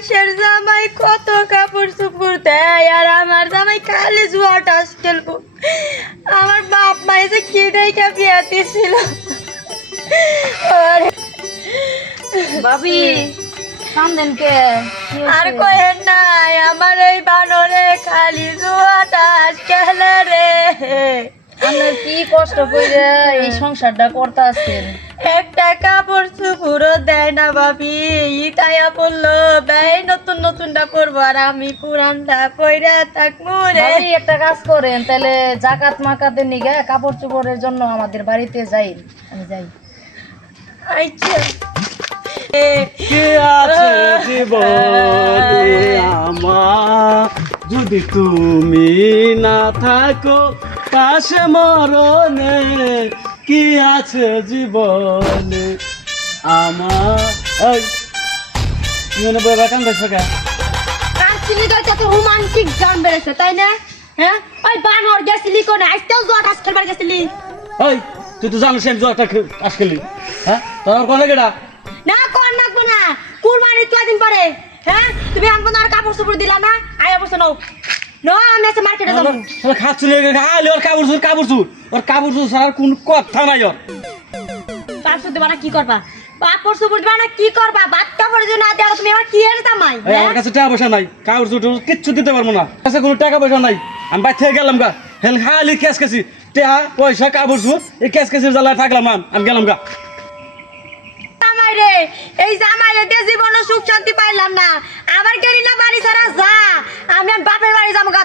মাইশের জামাই কত কাপড় চুপড় দেয় আর আমার জামাই খালি জুয়া টাস খেলবো। আমার বাপ মাই যে কি দেখা বিয়া দিছিল। ভাবি কান্দেন কে? আর কয়েন নাই, আমার এই বানরে খালি জুয়া টাস খেলে রে। আপনার কি কষ্ট করে এই সংসারটা করতে আছেন? একটা কাপড় চুপুরও দেয় না ভাবি, ইতায়া পড়লো ব্যয় নতুন নতুনটা পরবো আর আমি পুরানটা পয়রা থাকবো রে। ভাবি একটা কাজ করেন, তাহলে জাকাত মাকাতে নিগে কাপড় চোপড়ের জন্য আমাদের বাড়িতে যাই, আমি যাই। আচ্ছা কে আছে জীবনে আমার, যদি তুমি না থাকো পাশে মরণে, কি আছে জীবনে আমার। এই তুমি না বই বাকান দেখছো কে? কাঁচলি তো এত রোমান্টিক গান বেড়েছে তাই না? হ্যাঁ ওই বানর গেছিলি কোন আজকাল জোয়াট আজ খেলবার গেছিলি? ওই তুই তো জানিস আমি একটা আসলি, হ্যাঁ তোর কোনে কেডা? না কোন নাকবো না, কুরবানি তো দিন পরে। হ্যাঁ তুমি আমাকে আর কাপড় চোপড় দিলা না, আয় অবশ্য নাও নো, আমি আজকে মার্কেটে যাবো। খাচ্ছিল খালি ওর কাপড় চুর ওর কাপড় চুর ছাড়ার কোন কথা নাই ওর। কাপড় দেবা না কি করবা? কাপড় চোপড় দেবা না কি করবা? বাদ কাপড় যদি না দেওয়া তুমি আমার কি এর জামাই? এই আমার কাছে টাকা পয়সা নাই, কাপড় চুর কিচ্ছু দিতে পারবো না, কাছে কোনো টাকা পয়সা নাই। আমি বাইর থেকে গেলাম গা, হেল খালি ক্যাশ কাছি টাকা পয়সা কাপড় চুর এই ক্যাশ কাছির জ্বালায় থাকলাম না, আমি গেলাম গা। জামাই রে, এই জামাই রে দিয়ে জীবনে সুখ শান্তি পাইলাম না। আবার গেলি না বাড়ি ছাড়া যা, আমি আর বাপের বাড়ি যাবো গা।